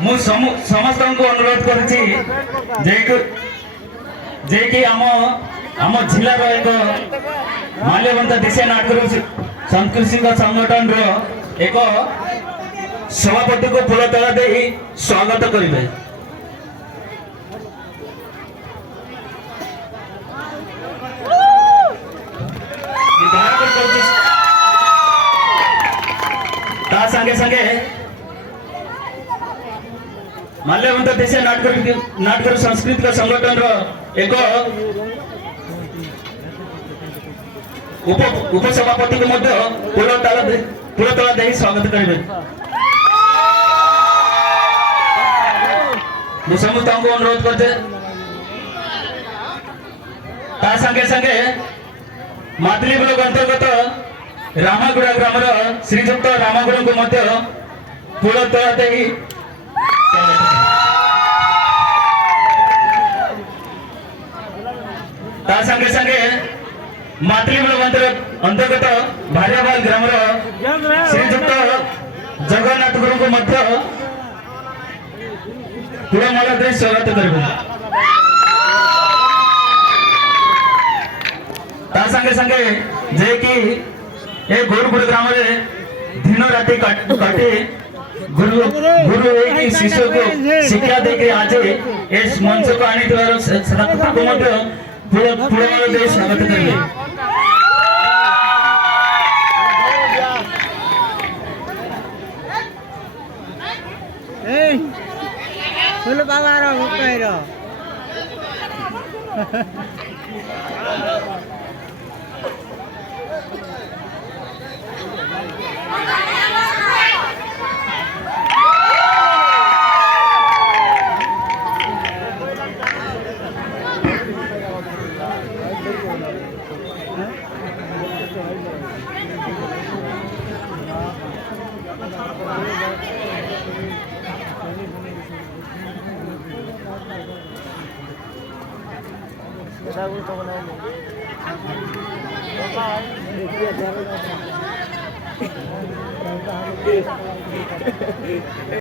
मु समस्त को अनुरोध करुची जे कि आम जिलार एक माल्यवंत दिशा नाटक सांस्कृतिक संगठन रो एक सभापति को फूल तोड़ा दे स्वागत करेंगे। संगे संगे माल्यवंत देश नाटक सांस्कृतिक संगठन रो एक उपसभापति को फूल तोड़ा दे स्वागत करेंगे। समस्त को अनुरोध करते संगे संगे मातली ब्लॉक अंतर्गत रामागुड़ा ग्राम श्रीजुक्त रामागुड़ा को फूल तोड़ा दे संगे संगे मातली ब्लॉक अंतर्गत भारियाबाल ग्राम श्रीजुक्त जगन्नाथ गुरु को पूरा माला दे स्वागत करेंगे। संगे संगे जे कि ए गोरगुड़ ग्राम रे दिन राति काटे गुरु एक शिष्य को शिक्षा देके आज इस मंच को आने द्वारा सदाकता को पूरा माला दे स्वागत करेंगे। फुल बाबा रो कहिरो